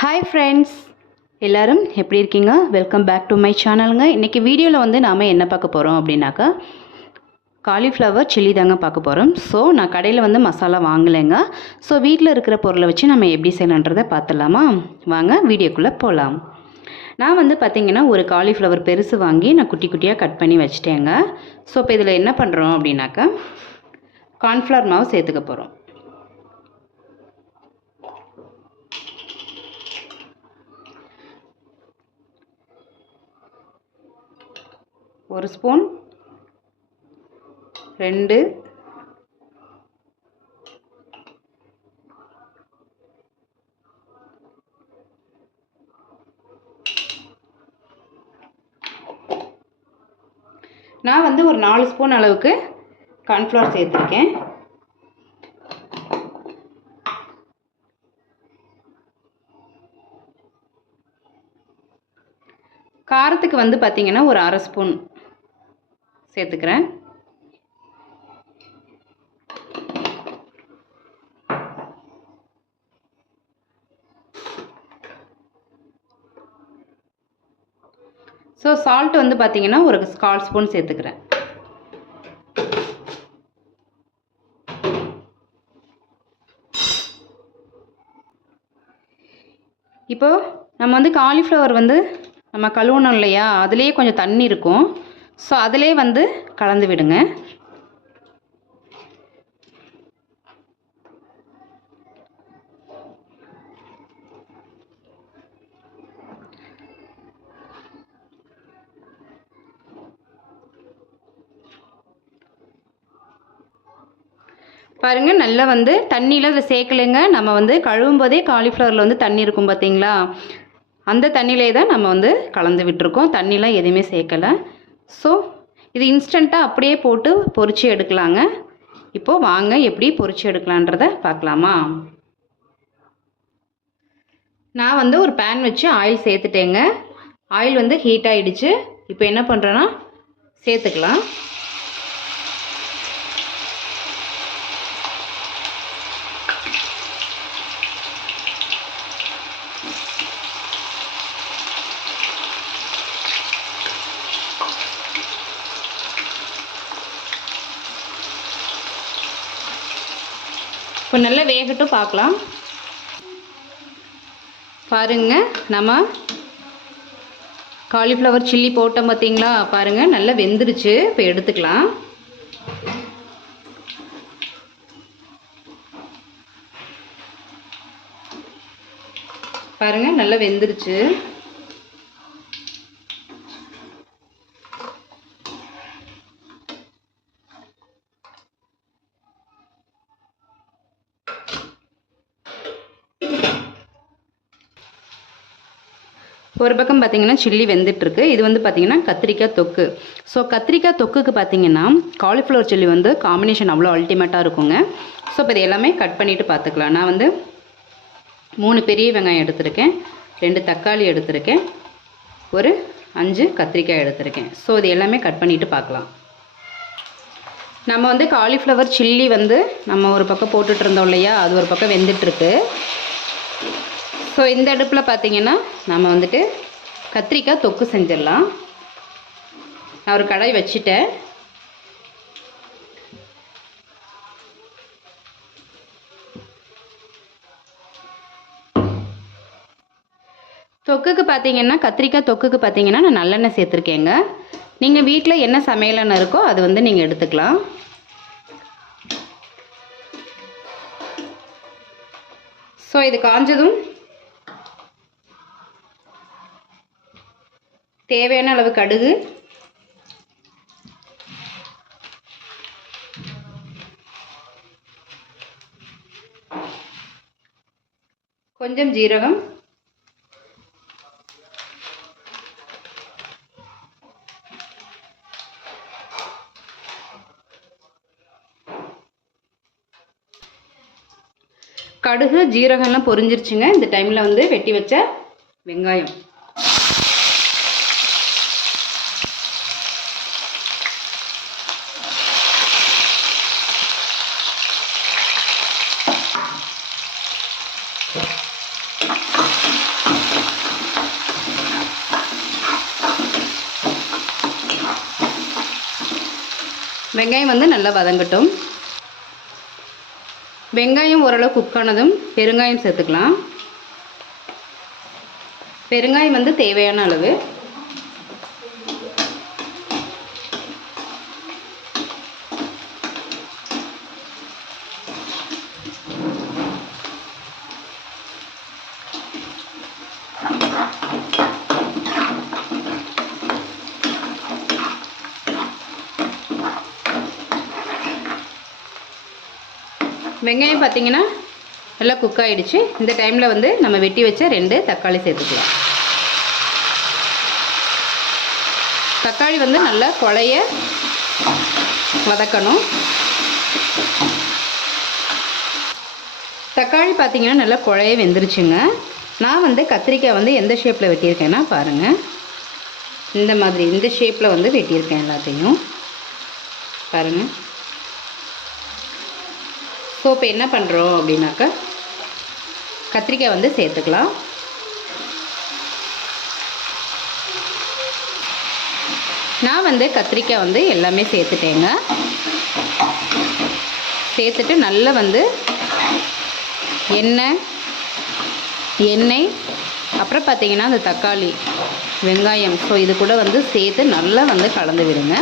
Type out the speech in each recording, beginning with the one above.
Hi friends எல்லோரும் எப்படி இருக்கீங்க? வெல்கம் பேக் டு மை சேனலுங்க இன்றைக்கி வீடியோவில் வந்து நாம் என்ன பார்க்க போகிறோம் அப்படின்னாக்கா காலிஃப்ளவர் சில்லி தாங்க பார்க்க போகிறோம் ஸோ நான் கடையில் வந்து மசாலா வாங்கலைங்க. ஸோ வீட்டில் இருக்கிற பொருளை வச்சு நம்ம எப்படி செய்யலான்றதை பார்த்துடலாமா? வாங்க வீடியோக்குள்ளே போகலாம் நான் வந்து பார்த்திங்கன்னா ஒரு காலிஃப்ளவர் பெருசு வாங்கி நான் குட்டி குட்டியாக கட் பண்ணி வச்சுட்டேங்க. ஸோ இப்போ இதில் என்ன பண்ணுறோம் அப்படின்னாக்கா கார்ன்ஃப்ளவர் மாவு சேர்த்துக்க போகிறோம் ஒரு ஸ்பூன் ரெண்டு நான் வந்து ஒரு நாலு ஸ்பூன் அளவுக்கு கார்ன்ஃப்ளவர் சேர்த்துருக்கேன். காரத்துக்கு வந்து பார்த்திங்கன்னா ஒரு அரை ஸ்பூன். சேர்த்துக்கிறேன். ஸோ சால்ட் வந்து பார்த்திங்கன்னா ஒரு கால் ஸ்பூன் சேர்த்துக்கிறேன். இப்போது நம்ம வந்து காலிஃப்ளவர் வந்து நம்ம கழுவணும் இல்லையா? அதுலேயே கொஞ்சம் தண்ணி இருக்கும். ஸோ அதிலே வந்து கலந்து விடுங்க. பாருங்கள் நல்லா வந்து தண்ணியில் அதை சேர்க்கலைங்க. நம்ம வந்து கழுவும் போதே காலிஃப்ளவரில் வந்து தண்ணி இருக்கும் பார்த்தீங்களா? அந்த தண்ணியிலே தான் நம்ம வந்து கலந்து விட்டுருக்கோம். தண்ணிலாம் எதுவுமே சேர்க்கலை. ஸோ இது இன்ஸ்டண்ட்டாக அப்படியே போட்டு பொறிச்சு எடுக்கலாங்க. இப்போது வாங்க எப்படி பொரிச்சு எடுக்கலான்றத பார்க்கலாமா? நான் வந்து ஒரு பேன் வச்சு ஆயில் சேர்த்துட்டேங்க. ஆயில் வந்து ஹீட் ஆகிடுச்சு இப்போ என்ன பண்ணுறேன்னா சேர்த்துக்கலாம். இப்போ நல்லா வேகட்டும் பார்க்கலாம். பாருங்க நம்ம காலிஃப்ளவர் சில்லி போட்டோம் பார்த்தீங்களா? பாருங்கள் நல்லா வெந்துருச்சு. இப்போ எடுத்துக்கலாம். பாருங்கள் நல்லா வெந்துருச்சு. ஒரு பக்கம் பார்த்தீங்கன்னா சில்லி வெந்துட்டுருக்கு. இது வந்து பார்த்தீங்கன்னா கத்திரிக்காய் தொக்கு. ஸோ கத்திரிக்காய் தொக்குக்கு பார்த்தீங்கன்னா காலிஃப்ளவர் சில்லி வந்து காம்பினேஷன் அவ்வளோ அல்டிமேட்டாக இருக்குங்க. ஸோ இப்போ இது எல்லாமே கட் பண்ணிவிட்டு பார்த்துக்கலாம் நான் வந்து மூணு பெரிய வெங்காயம் எடுத்திருக்கேன். ரெண்டு தக்காளி எடுத்திருக்கேன். ஒரு அஞ்சு கத்திரிக்காய் எடுத்திருக்கேன். ஸோ இது எல்லாமே கட் பண்ணிவிட்டு பார்க்கலாம் நம்ம வந்து காலிஃப்ளவர் சில்லி வந்து நம்ம ஒரு பக்கம் போட்டுட்ருந்தோம் இல்லையா? அது ஒரு பக்கம் வெந்துட்டுருக்கு. ஸோ இந்த அடுப்பில் பார்த்தீங்கன்னா நம்ம வந்துட்டு கத்திரிக்காய் தொக்கு செஞ்சிடலாம். நான் ஒரு கடாய் வச்சுட்டேன். தொக்குக்கு பார்த்தீங்கன்னா கத்திரிக்காய் தொக்குக்கு பார்த்தீங்கன்னா நான் நல்லெண்ணெய் சேர்த்துருக்கேங்க. நீங்கள் வீட்டில் என்ன சமையலெண்ணெய் இருக்கோ அது வந்து நீங்கள் எடுத்துக்கலாம். ஸோ இது காஞ்சதும் தேவையான அளவு கடுகு. கொஞ்சம் ஜீரகம். கடுகு ஜீரகம்லாம் பொரிஞ்சிருச்சுங்க. இந்த டைமில் வந்து வெட்டி வச்ச வெங்காயம். வெங்காயம் வந்து நல்லா வதங்கட்டும். வெங்காயம் ஓரளவு குக் ஆனதும் பெருங்காயம் சேர்த்துக்கலாம். பெருங்காயம் வந்து தேவையான அளவு. வெங்காயம் பார்த்தீங்கன்னா நல்லா குக் ஆகிடுச்சு இந்த டைமில் வந்து நம்ம வெட்டி வச்ச ரெண்டு தக்காளி சேர்த்துக்கலாம். தக்காளி வந்து நல்லா குழைய வதக்கணும். தக்காளி பார்த்தீங்கன்னா நல்லா குழைய வெந்துருச்சுங்க. நான் வந்து கத்திரிக்காய் வந்து எந்த ஷேப்பில் வெட்டியிருக்கேன்னா பாருங்கள் இந்த மாதிரி இந்த ஷேப்பில் வந்து வெட்டியிருக்கேன் எல்லாத்தையும். பாருங்கள் ஸோ இப்போ என்ன பண்ணுறோம் அப்படின்னாக்கா கத்திரிக்காய் வந்து சேர்த்துக்கலாம். நான் வந்து கத்திரிக்காய் வந்து எல்லாமே சேர்த்துட்டேங்க. சேர்த்துட்டு நல்லா வந்து எண்ணெய் எண்ணெய் அப்புறம் பார்த்தீங்கன்னா அந்த தக்காளி வெங்காயம் ஸோ இது கூட வந்து சேர்த்து நல்லா வந்து கலந்து விடுங்க.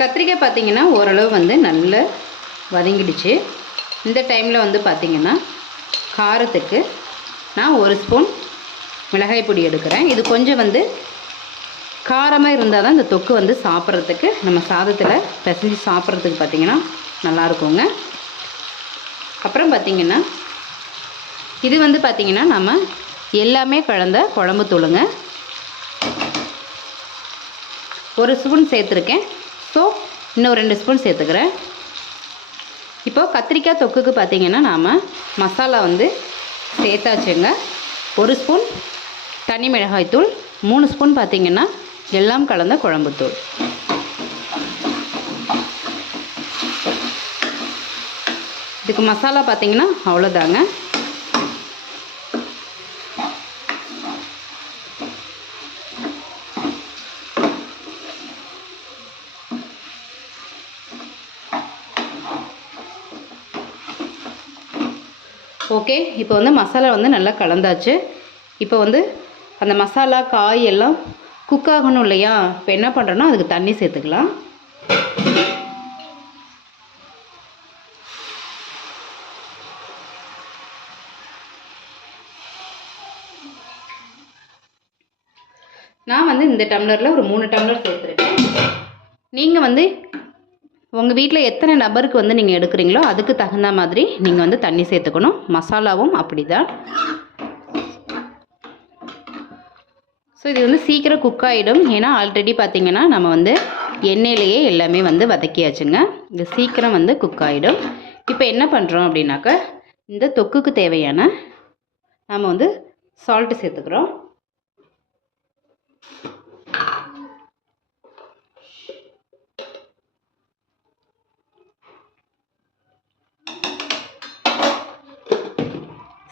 கத்திரிக்காய் பார்த்தீங்கன்னா ஓரளவு வந்து நல்ல வதங்கிடுச்சு. இந்த டைமில் வந்து பார்த்திங்கன்னா காரத்துக்கு நான் ஒரு ஸ்பூன் மிளகாய் பொடி எடுக்கிறேன். இது கொஞ்சம் வந்து காரமாக இருந்தால் தான் இந்த தொக்கு வந்து சாப்பிட்றதுக்கு நம்ம சாதத்தில் பிசைஞ்சு சாப்பிட்றதுக்கு பார்த்திங்கன்னா நல்லாயிருக்குங்க. அப்புறம் பார்த்திங்கன்னா இது வந்து பார்த்திங்கன்னா நம்ம எல்லாமே கலந்த குழம்பு தூளுங்க. ஒரு ஸ்பூன் சேர்த்துருக்கேன். ஸோ இன்னும் ரெண்டு ஸ்பூன் சேர்த்துக்கிறேன். இப்போது கத்திரிக்காய் தொக்குக்கு பார்த்திங்கன்னா நாம் மசாலா வந்து சேர்த்தாச்சுங்க. ஒரு ஸ்பூன் தனி மிளகாய்த்தூள் மூணு ஸ்பூன் பார்த்திங்கன்னா எல்லாம் கலந்த குழம்புத்தூள் இதுக்கு மசாலா பார்த்திங்கன்னா அவ்வளோதாங்க ஓகே இப்போ வந்து மசாலா வந்து நல்லா கலந்தாச்சு. இப்போ வந்து அந்த மசாலா காய் எல்லாம் குக் ஆகணும் இல்லையா? இப்போ என்ன பண்ணுறோன்னா அதுக்கு தண்ணி சேர்த்துக்கலாம். நான் வந்து இந்த டம்ளரில் ஒரு மூணு டம்ளர் சேர்த்துருக்கேன். நீங்கள் வந்து உங்கள் வீட்டில் எத்தனை நபருக்கு வந்து நீங்கள் எடுக்கிறீங்களோ அதுக்கு தகுந்த மாதிரி நீங்கள் வந்து தண்ணி சேர்த்துக்கணும். மசாலாவும் அப்படி தான் ஸோ இது வந்து சீக்கிரம் குக் ஆகிடும் ஏன்னா ஆல்ரெடி பார்த்தீங்கன்னா நம்ம வந்து எண்ணெயிலேயே எல்லாமே வந்து வதக்கியாச்சுங்க. இது சீக்கிரம் வந்து குக் ஆகிடும் இப்போ என்ன பண்ணுறோம் அப்படின்னாக்கா இந்த தொக்குக்கு தேவையான நம்ம வந்து சால்ட்டு சேர்த்துக்கிறோம்.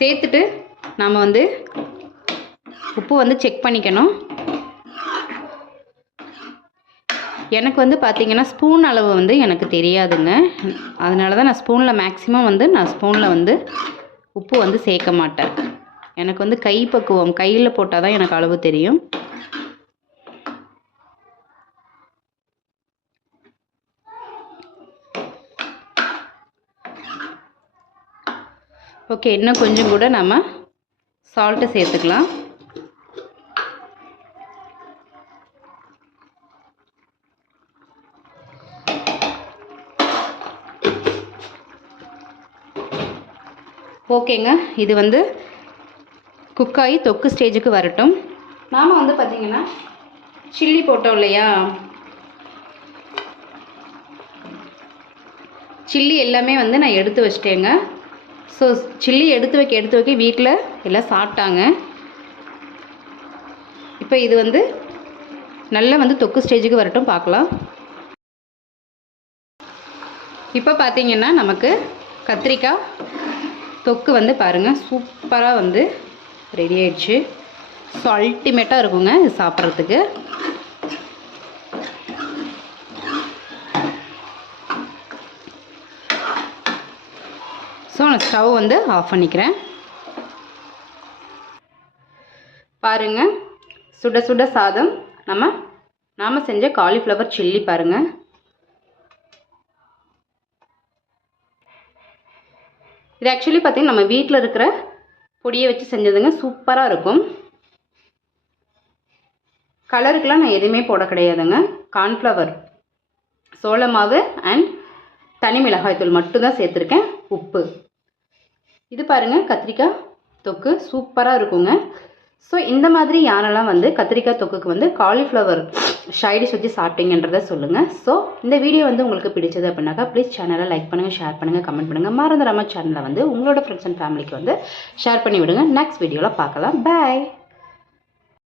சேர்த்துட்டு நாம் வந்து உப்பு வந்து செக் பண்ணிக்கணும். எனக்கு வந்து பார்த்திங்கன்னா ஸ்பூன் அளவு வந்து எனக்கு தெரியாதுங்க. அதனால தான் நான் ஸ்பூனில் மேக்ஸிமம் வந்து நான் ஸ்பூனில் வந்து உப்பு வந்து சேர்க்க மாட்டேன். எனக்கு வந்து கை பக்குவம் கையில் போட்டால் தான் எனக்கு அளவு தெரியும். ஓகே இன்னும் கொஞ்சம் கூட நம்ம சால்ட்டு சேர்த்துக்கலாம். ஓகேங்க இது வந்து குக்காகி தொக்கு ஸ்டேஜுக்கு வரட்டும். நாம் வந்து பார்த்திங்கன்னா சில்லி போட்டோம் இல்லையா? சில்லி எல்லாமே வந்து நான் எடுத்து வச்சிட்டேங்க. ஸோ சில்லி எடுத்து வைக்க எடுத்து வைக்க வீட்டில் எல்லாம் சாப்பிட்டாங்க. இப்போ இது வந்து நல்லா வந்து தொக்கு ஸ்டேஜுக்கு வரட்டும் பார்க்கலாம். இப்போ பார்த்தீங்கன்னா நமக்கு கத்திரிக்காய் தொக்கு வந்து பாருங்கள் சூப்பராக வந்து ரெடி ஆயிடுச்சு. ஸோ அல்டிமேட்டாக இருக்குங்க இது சாப்பிட்றதுக்கு. ஸோ நான் ஸ்டவ் வந்து ஆஃப் பண்ணிக்கிறேன். பாருங்க சுட சுட சாதம். நம்ம நாம் செஞ்ச காலிஃப்ளவர் சில்லி பாருங்க. இது ஆக்சுவலி பார்த்தீங்கன்னா நம்ம வீட்டில் இருக்கிற பொடியை வச்சு செஞ்சதுங்க சூப்பராக இருக்கும். கலருக்கெலாம் நான் எதுவுமே போட கிடையாதுங்க. கார்ன்ஃப்ளவர் சோள மாவு அண்ட் தனி மிளகாய்த்தூள் மட்டும்தான் சேர்த்துருக்கேன். உப்பு. இது பாருங்கள் கத்திரிக்காய் தொக்கு சூப்பராக இருக்குங்க. ஸோ இந்த மாதிரி யாரெல்லாம் வந்து கத்திரிக்காய் தொக்குக்கு வந்து காலிஃப்ளவர் ஷைடிஷ் வச்சு சாப்பிட்டீங்கன்றத சொல்லுங்கள் ஸோ இந்த வீடியோ வந்து உங்களுக்கு பிடிச்சது அப்படின்னாக்கா ப்ளீஸ் சேனலை லைக் பண்ணுங்கள் ஷேர் பண்ணுங்கள் கமெண்ட் பண்ணுங்கள் மறந்துடாமல் சேனலை வந்து உங்களோட ஃப்ரெண்ட்ஸ் அண்ட் ஃபேமிலிக்கு வந்து ஷேர் பண்ணி விடுங்க. நெக்ஸ்ட் வீடியோவில் பார்க்கலாம். பாய்